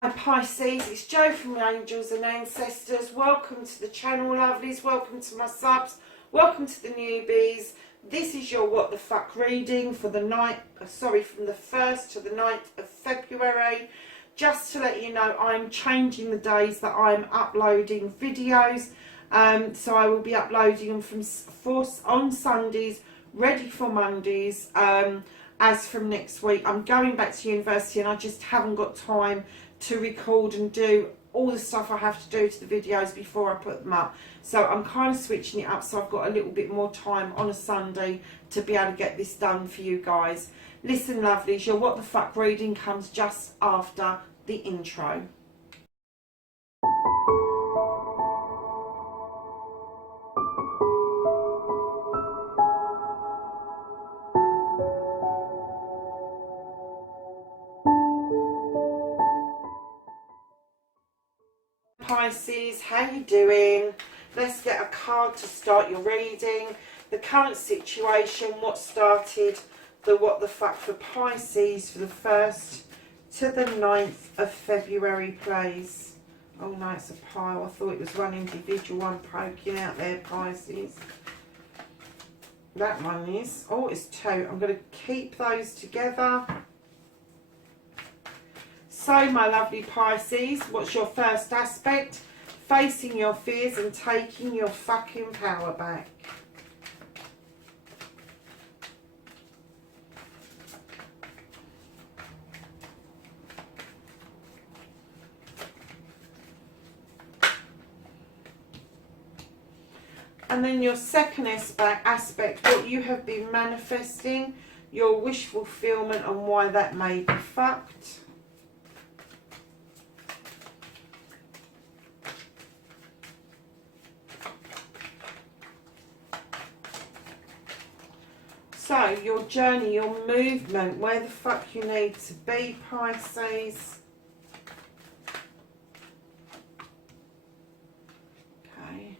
Hi Pisces, it's Jo from the Angels and Ancestors. Welcome to the channel, lovelies. Welcome to my subs. Welcome to the newbies. This is your What the Fuck reading for the from the 1st to the 9th of February. Just to let you know, I'm changing the days that I'm uploading videos. So I will be uploading them on Sundays, ready for Mondays. As from next week, I'm going back to university and I just haven't got time to record and do all the stuff I have to do to the videos before I put them up. So I'm kind of switching it up so I've got a little bit more time on a Sunday to be able to get this done for you guys. Listen, lovelies, your What the Fuck reading comes just after the intro. Pisces, how you doing? Let's get a card to start your reading. The current situation, what started the What the Fuck for Pisces for the 1st to the 9th of February, please. Oh no, it's a pile. I thought it was one individual one poking out there, Pisces. That one is. Oh, it's two. I'm going to keep those together. So, my lovely Pisces, what's your first aspect? Facing your fears and taking your fucking power back. And then your second aspect, what you have been manifesting, your wish fulfillment and why that may be fucked. So, your journey, your movement, where the fuck you need to be, Pisces. Okay.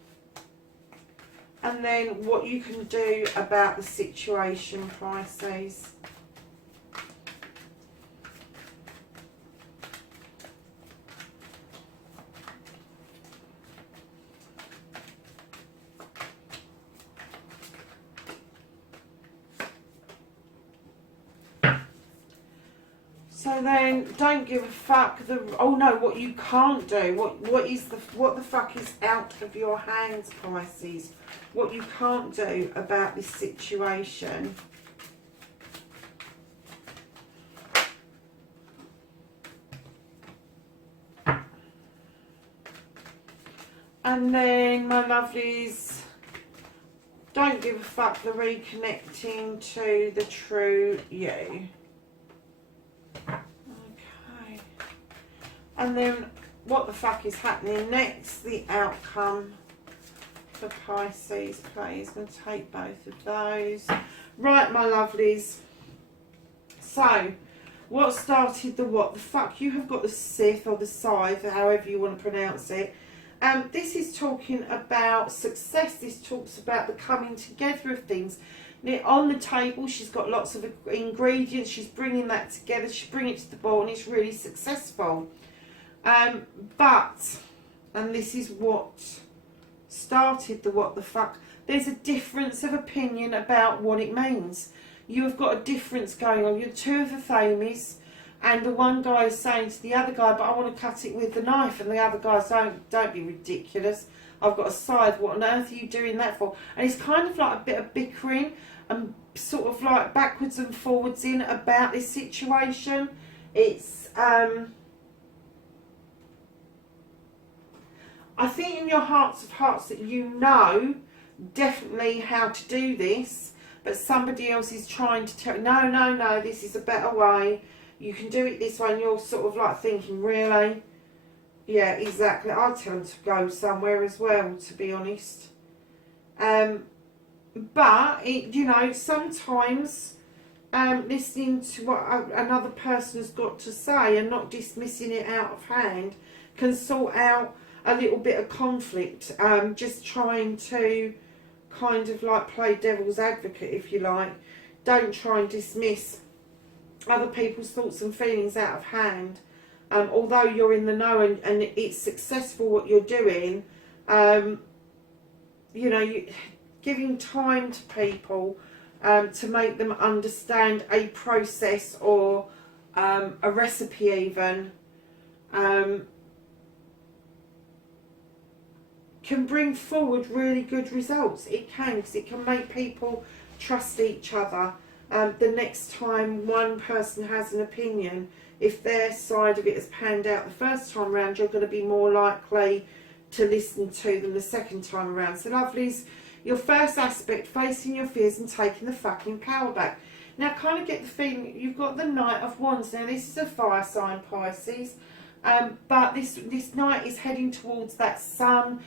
And then what you can do about the situation, Pisces. So then, don't give a fuck. What you can't do. What the fuck is out of your hands, Pisces? What you can't do about this situation. And then, my lovelies, don't give a fuck the reconnecting to the true you. And then, what the fuck is happening next? The outcome for Pisces, please. I'm going to take both of those. Right, my lovelies. So, what started the what the fuck? You have got the Sith or the Scythe, however you want to pronounce it. This is talking about success. This talks about the coming together of things. Now, on the table, she's got lots of ingredients. She's bringing that together. She's bringing it to the bowl and it's really successful. And this is what started the what the fuck, there's a difference of opinion about what it means. You have got a difference going on. You're two of the Thames, and the one guy is saying to the other guy, but I want to cut it with the knife, and the other guy's don't be ridiculous. I've got a scythe. What on earth are you doing that for? And it's kind of like a bit of bickering and sort of like backwards and forwards in about this situation. It's I think in your hearts of hearts that you know definitely how to do this, but somebody else is trying to tell you, no, this is a better way. You can do it this way, and you're sort of like thinking, really? Yeah, exactly. I'd tell them to go somewhere as well, to be honest. But, sometimes listening to what another person has got to say and not dismissing it out of hand can sort out a little bit of conflict. Just trying to kind of like play devil's advocate, if you like. Don't try and dismiss other people's thoughts and feelings out of hand. although you're in the know and it's successful what you're doing, you know, giving time to people to make them understand a process or a recipe even, can bring forward really good results. It can, because it can make people trust each other. The next time one person has an opinion, if their side of it has panned out the first time around, you're going to be more likely to listen to them the second time around. So lovelies, your first aspect, facing your fears and taking the fucking power back. Now, I kind of get the feeling you've got the Knight of Wands. Now, this is a fire sign, Pisces. But this Knight is heading towards that Sun,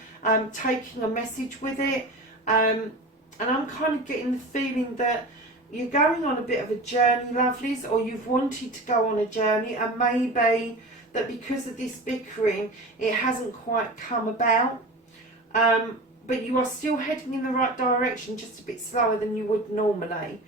taking a message with it. And I'm kind of getting the feeling that you're going on a bit of a journey, lovelies, or you've wanted to go on a journey, and maybe that because of this bickering, it hasn't quite come about. But you are still heading in the right direction, just a bit slower than you would normally.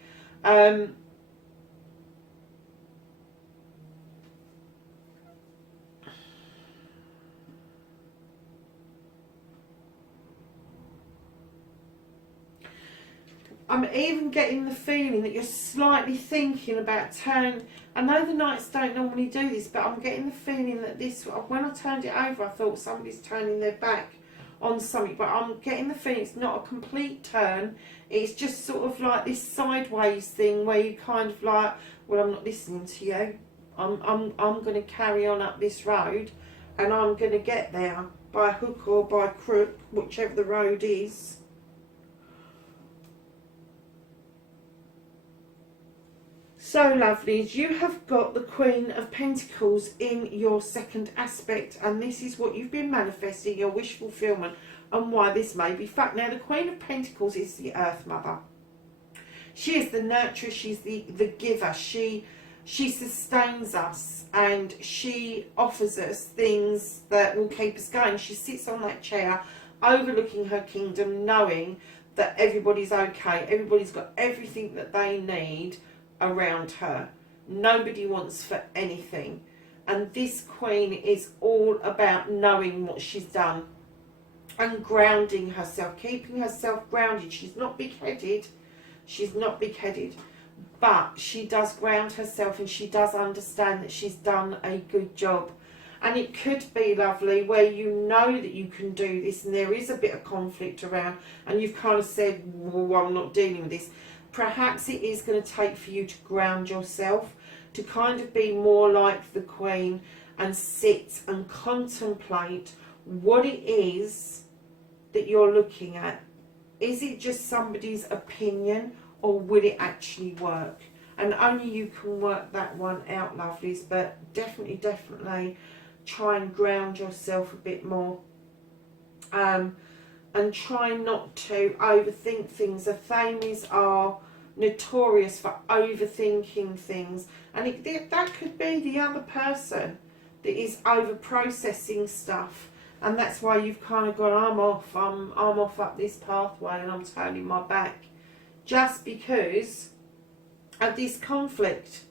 I'm even getting the feeling that you're slightly thinking about turning. I know the Knights don't normally do this, but I'm getting the feeling that this, when I turned it over, I thought somebody's turning their back on something, but I'm getting the feeling it's not a complete turn. It's just sort of like this sideways thing where you kind of like, well, I'm not listening to you. I'm going to carry on up this road, and I'm going to get there by hook or by crook, whichever the road is. So lovelies, you have got the Queen of Pentacles in your second aspect, and this is what you've been manifesting, your wish fulfillment, and why this may be fact. Now, the Queen of Pentacles is the Earth Mother. She is the nurturer, she's the giver, she sustains us, and she offers us things that will keep us going. She sits on that chair overlooking her kingdom, knowing that everybody's okay, everybody's got everything that they need around her. Nobody wants for anything, and this Queen is all about knowing what she's done and grounding herself, keeping herself grounded. She's not big-headed, but she does ground herself, and she does understand that she's done a good job. And it could be, lovely, where you know that you can do this and there is a bit of conflict around, and you've kind of said, well, I'm not dealing with this. Perhaps it is going to take for you to ground yourself, to kind of be more like the Queen and sit and contemplate what it is that you're looking at. Is it just somebody's opinion, or will it actually work? And only you can work that one out, lovelies, but definitely try and ground yourself a bit more. And try not to overthink things. The Thames are notorious for overthinking things, and that could be the other person that is over processing stuff, and that's why you've kind of gone, I'm off up this pathway and I'm turning my back, just because of this conflict.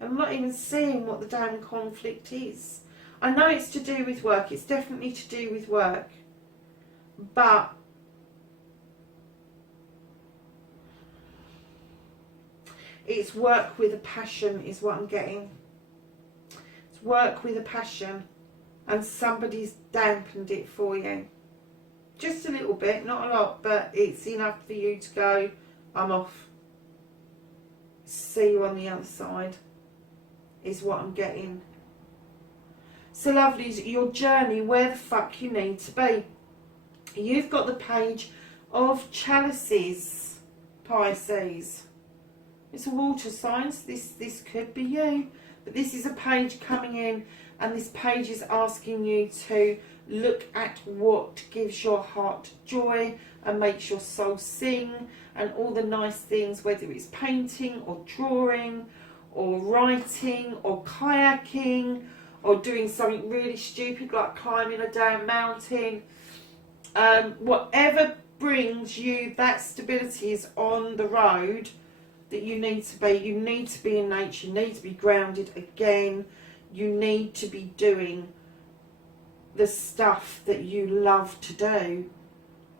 I'm not even seeing what the damn conflict is. I know it's to do with work, it's definitely to do with work, but it's work with a passion is what I'm getting. It's work with a passion, and somebody's dampened it for you. Just a little bit, not a lot, but it's enough for you to go, I'm off. See you on the other side is what I'm getting. So lovelies, your journey, where the fuck you need to be. You've got the Page of Chalices, Pisces. It's a water sign, so this could be you. But this is a page coming in, and this page is asking you to look at what gives your heart joy and makes your soul sing, and all the nice things, whether it's painting or drawing or writing or kayaking or doing something really stupid like climbing a damn mountain. Whatever brings you that stability is on the road that you need to be. You need to be in nature, you need to be grounded again. You need to be doing the stuff that you love to do.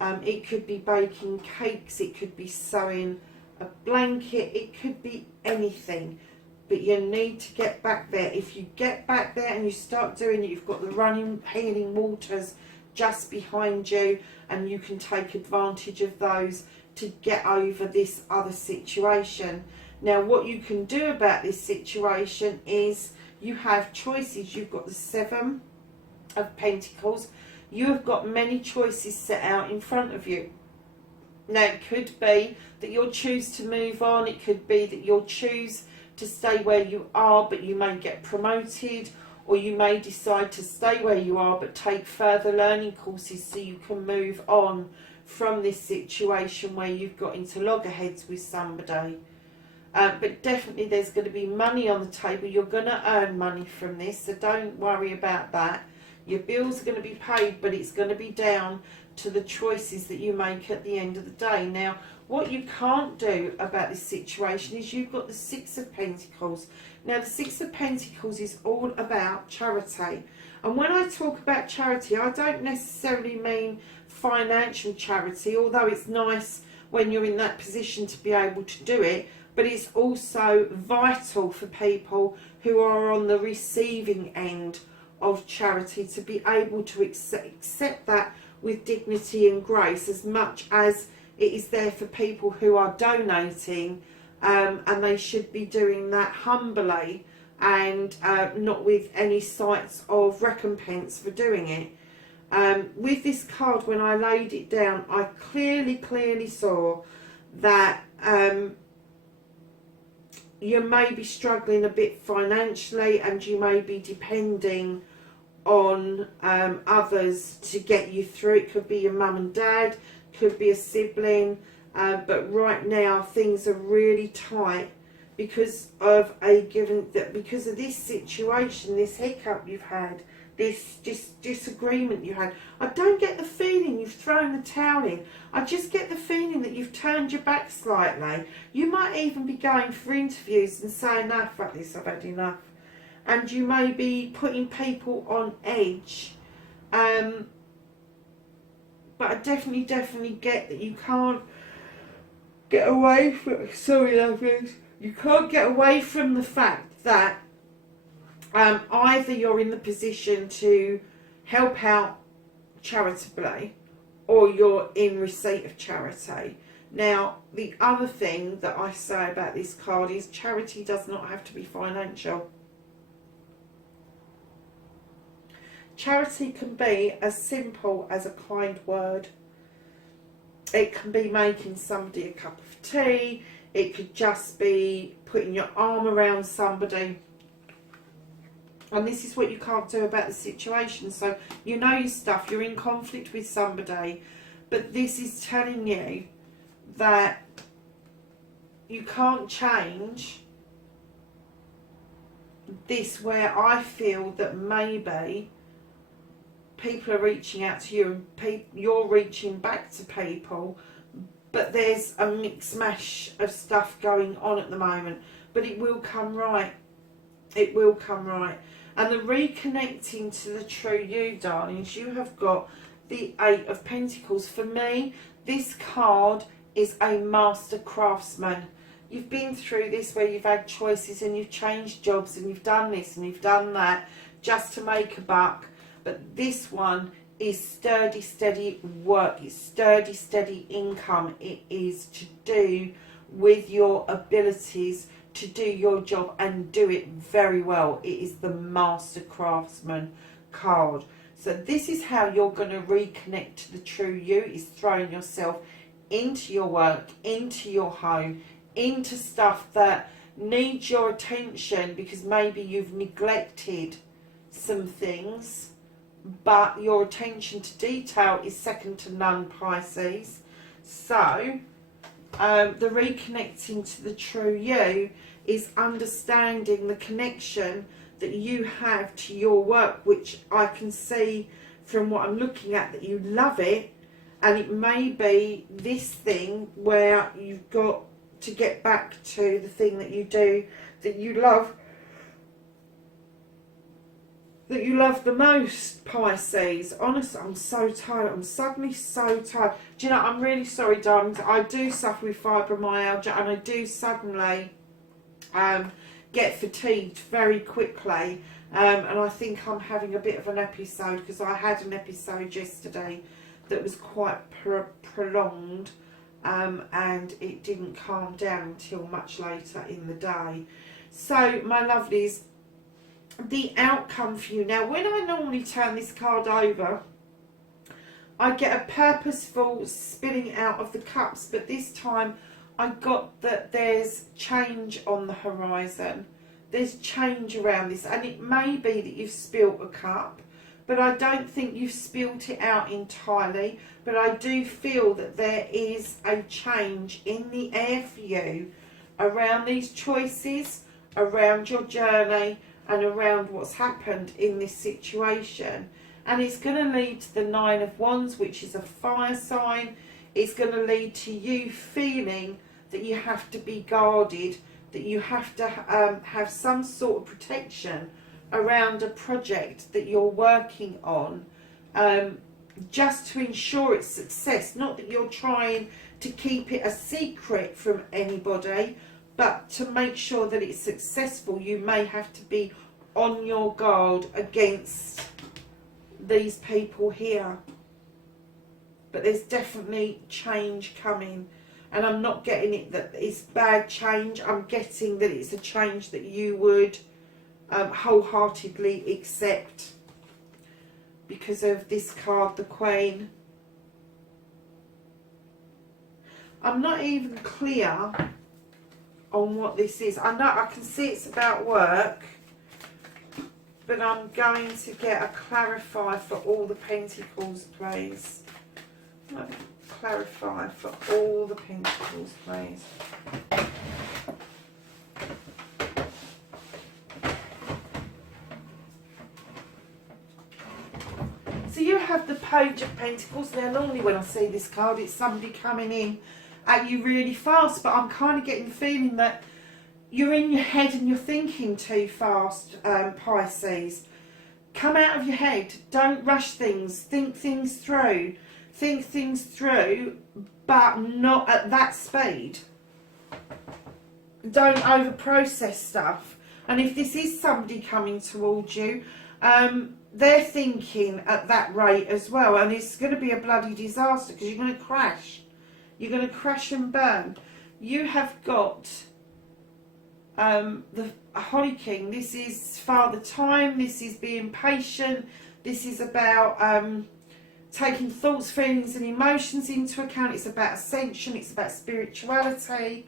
It could be baking cakes, it could be sewing a blanket, it could be anything. But you need to get back there. If you get back there and you start doing it, you've got the running, healing waters just behind you, and you can take advantage of those to get over this other situation. Now, what you can do about this situation is you have choices. You've got the Seven of Pentacles. You have got many choices set out in front of you. Now, it could be that you'll choose to move on. It could be that you'll choose to stay where you are, but you may get promoted, or you may decide to stay where you are but take further learning courses so you can move on from this situation where you've got into loggerheads with somebody. But definitely there's going to be money on the table. You're going to earn money from this, so don't worry about that. Your bills are going to be paid, but it's going to be down to the choices that you make at the end of the day. Now, what you can't do about this situation is you've got the Six of Pentacles. Now, the Six of Pentacles is all about charity. And when I talk about charity, I don't necessarily mean financial charity, although it's nice when you're in that position to be able to do it. But it's also vital for people who are on the receiving end of charity to be able to accept that with dignity and grace, as much as it is there for people who are donating, and they should be doing that humbly and not with any sights of recompense for doing it. With this card, when I laid it down, I clearly saw that you may be struggling a bit financially, and you may be depending on others to get you through. It could be your mum and dad, could be a sibling, but right now things are really tight because of because of this situation, this hiccup you've had, this disagreement you had. I don't get the feeling you've thrown the towel in. I just get the feeling that you've turned your back slightly. You might even be going for interviews and saying, "No, fuck this, I've had enough." And you may be putting people on edge. But I definitely get that you can't get away from... Sorry, lovelies. You can't get away from the fact that either you're in the position to help out charitably, or you're in receipt of charity. Now, the other thing that I say about this card is charity does not have to be financial. Charity can be as simple as a kind word. It can be making somebody a cup of tea. It could just be putting your arm around somebody. And this is what you can't do about the situation. So you know your stuff. You're in conflict with somebody. But this is telling you that you can't change this, where I feel that maybe people are reaching out to you and you're reaching back to people, but there's a mix mash of stuff going on at the moment. But it will come right. It will come right. And the reconnecting to the true you, darlings, you have got the Eight of Pentacles. For me, this card is a master craftsman. You've been through this where you've had choices and you've changed jobs and you've done this and you've done that just to make a buck. But this one is sturdy, steady work. It's sturdy, steady income. It is to do with your abilities to do your job and do it very well. It is the Master Craftsman card. So this is how you're going to reconnect to the true you, is throwing yourself into your work, into your home, into stuff that needs your attention because maybe you've neglected some things, but your attention to detail is second to none, Pisces. So the reconnecting to the true you is understanding the connection that you have to your work, which I can see from what I'm looking at that you love it. And it may be this thing where you've got to get back to the thing that you do, that you love. that you love the most, Pisces. Honestly, I'm so tired. I'm suddenly so tired. Do you know, I'm really sorry, darlings. I do suffer with fibromyalgia, and I do suddenly get fatigued very quickly. And I think I'm having a bit of an episode, because I had an episode yesterday that was quite prolonged, and it didn't calm down until much later in the day. So, my lovelies, the outcome for you. Now, when I normally turn this card over, I get a purposeful spilling out of the cups, but this time I got that there's change on the horizon. There's change around this, and it may be that you've spilt a cup, but I don't think you've spilt it out entirely. But I do feel that there is a change in the air for you around these choices, around your journey, and around what's happened in this situation. And it's going to lead to the Nine of Wands, which is a fire sign. It's going to lead to you feeling that you have to be guarded, that you have to have some sort of protection around a project that you're working on, just to ensure its success. Not that you're trying to keep it a secret from anybody, but to make sure that it's successful, you may have to be on your guard against these people here. But there's definitely change coming. And I'm not getting it that it's bad change. I'm getting that it's a change that you would wholeheartedly accept, because of this card, the Queen. I'm not even clear on what this is. I know I can see it's about work, but I'm going to get a clarify for all the Pentacles, please. Clarify for all the Pentacles, please. So you have the Page of Pentacles. Now, normally when I see this card, it's somebody coming in at you really fast, but I'm kind of getting the feeling that you're in your head and you're thinking too fast, Pisces. Come out of your head. Don't rush things. Think things through. Think things through, but not at that speed. Don't over-process stuff. And if this is somebody coming towards you, they're thinking at that rate as well, and it's going to be a bloody disaster, because you're going to crash. You're going to crash and burn. You have got the Holly King. This is Father Time. This is being patient. This is about taking thoughts, feelings and emotions into account. It's about ascension. It's about spirituality.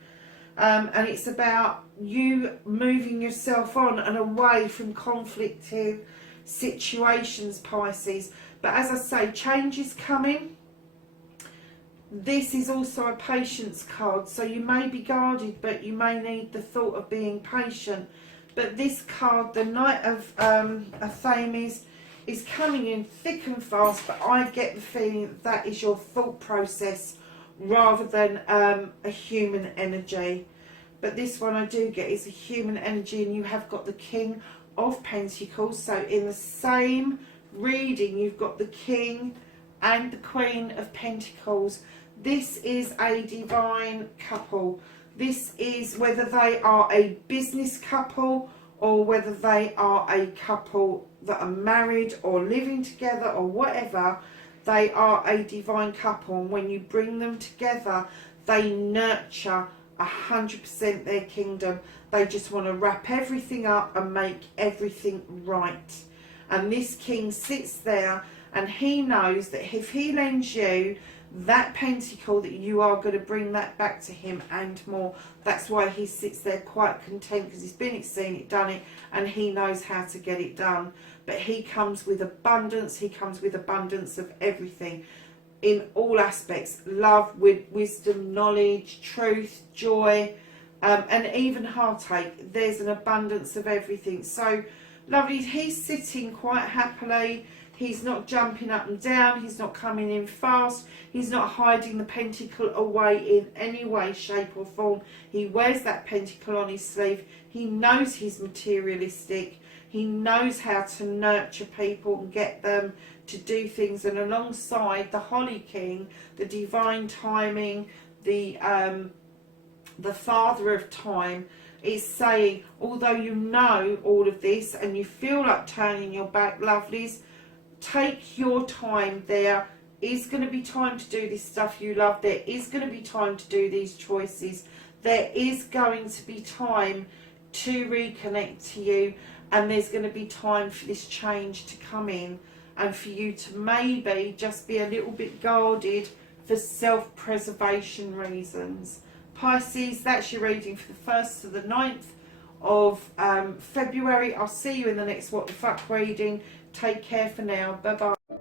And it's about you moving yourself on and away from conflictive situations, Pisces. But as I say, change is coming. This is also a patience card, so you may be guarded, but you may need the thought of being patient. But this card, the Knight of Athames, is coming in thick and fast, but I get the feeling that is your thought process rather than a human energy. But this one I do get is a human energy, and you have got the King of Pentacles. So in the same reading, you've got the King and the Queen of Pentacles. This is a divine couple. This is whether they are a business couple or whether they are a couple that are married or living together or whatever. They are a divine couple, and when you bring them together, they nurture 100% their kingdom. They just want to wrap everything up and make everything right. And this king sits there, and he knows that if he lends you that pentacle, that you are going to bring that back to him and more. That's why he sits there quite content, because he's been it, seen it, done it, and he knows how to get it done. But he comes with abundance. He comes with abundance of everything in all aspects: love, with wisdom, knowledge, truth, joy, and even heartache. There's an abundance of everything. So lovely. He's sitting quite happily. He's not jumping up and down. He's not coming in fast. He's not hiding the pentacle away in any way, shape or form. He wears that pentacle on his sleeve. He knows he's materialistic. He knows how to nurture people and get them to do things. And alongside the Holly King, the divine timing, the Father of Time, is saying, although you know all of this and you feel like turning your back, lovelies, take your time. There is going to be time to do this stuff you love. There is going to be time to do these choices. There is going to be time to reconnect to you, and there's going to be time for this change to come in, and for you to maybe just be a little bit guarded for self-preservation reasons. Pisces, that's your reading for the 1st to the 9th of February. I'll see you in the next What the Fuck reading. Take care for now. Bye bye.